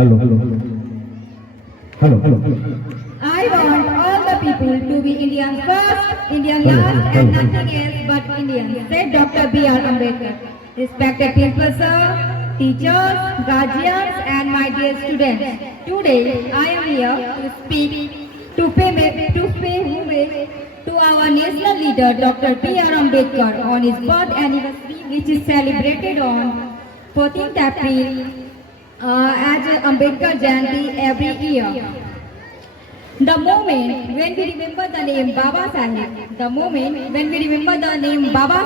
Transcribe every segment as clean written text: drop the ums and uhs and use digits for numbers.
I want all the people to be Indian first, Indian last, and nothing else but Indian, said Dr. B.R. Ambedkar. Respected people, sir, teachers, guardians, and my dear students, today I am here to speak, to pay homage to our national leader, Dr. B.R. Ambedkar, on his birth anniversary, which is celebrated on 14th April as Ambedkar Jayanti every year. The moment when we remember the name Baba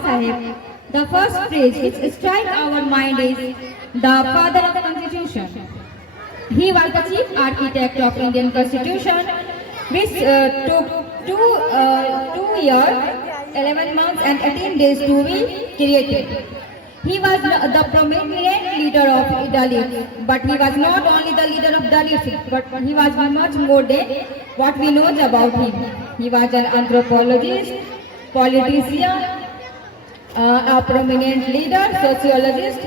Sahib, the first phrase which strikes our mind is the father of the Constitution. He was the chief architect of Indian Constitution, which took 2 years, 11 months and 18 days to be created. He was the prominent leader of Dalits, but he was not only the leader of Dalits, but he was much more than what we know about him. He was an anthropologist, politician, a prominent leader, sociologist,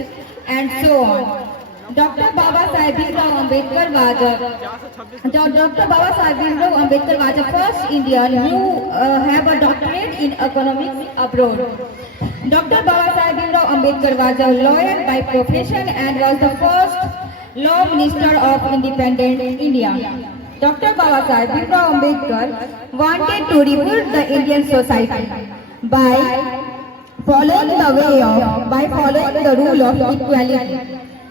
and so on. Dr. Baba Saheb Bhimrao Ambedkar was the first Indian who have a doctorate in economics abroad. Dr. Baba Saheb Bhimrao Ambedkar was a lawyer by profession and was the first law minister of independent India. Dr. Baba Saheb Bhimrao Ambedkar wanted to rebuild the Indian society by following the rule of equality.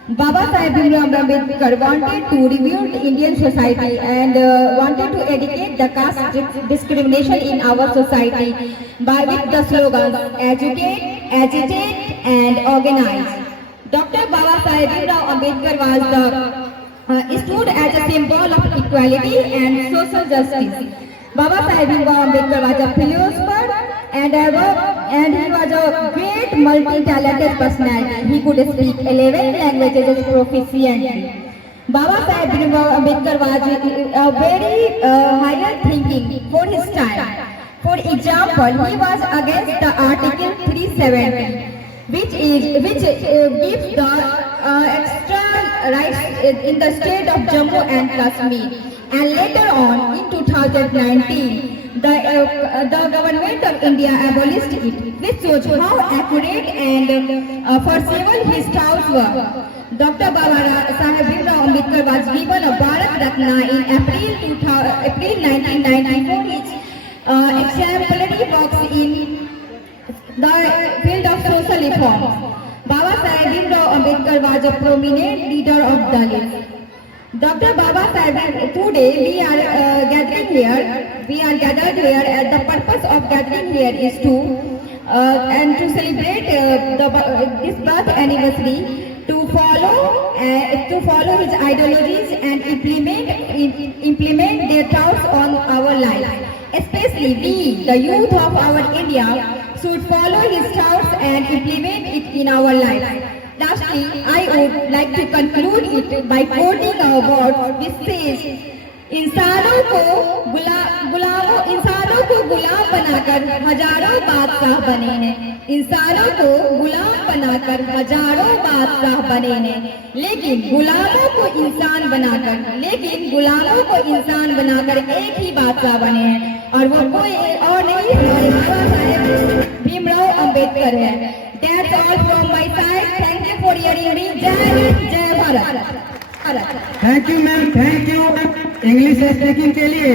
Baba Saheb Bhimrao Ambedkar wanted to rebuild Indian society and wanted to eradicate the caste discrimination in our society with the slogans educate, agitate and organize. Dr. Baba Saheb Bhimrao Ambedkar stood as a symbol of equality and social justice. Baba Saheb Bhimrao Ambedkar was a philosopher and he was a great multi-talented personality. He could speak 11 languages proficiently. Baba Saheb Bhimrao Ambedkar was a very higher thinking for his time. For example, he was against the Article 370, which gives the extra rights in the state of Jammu and Kashmir. And later on, in 2019, the government of India abolished it. This shows how accurate and foreseeable his thoughts were. Dr. Baba Saheb Bhimrao Ambedkar was given a Bharat Ratna in April 1994, which exemplary works in the field of social reform. Baba Saheb Bhimrao Ambedkar was a prominent leader of Dalits. Dr. Baba Saheb, today we are gathered here, and the purpose of gathering here is to celebrate this birth anniversary, to follow his ideologies and implement their thoughts on our life. Especially we, the youth of our India, should follow his thoughts and implement it in our life. Lastly, I would like to conclude it by quoting a word which says, इंसानों को गुलाम बनाकर हजारों बादशाह बने हैं। इंसानों को गुलाम बनाकर हजारों बादशाह बने हैं, लेकिन गुलामों को इंसान बनाकर एक ही बादशाह बने हैं, और वो कोई और नहीं हमारे बाबा साहेब भीमराव अंबेडकर है। That's all from my side. Thank you for hearing me. जय Bharat. Thank you ma'am, thank you English speaking के लिए।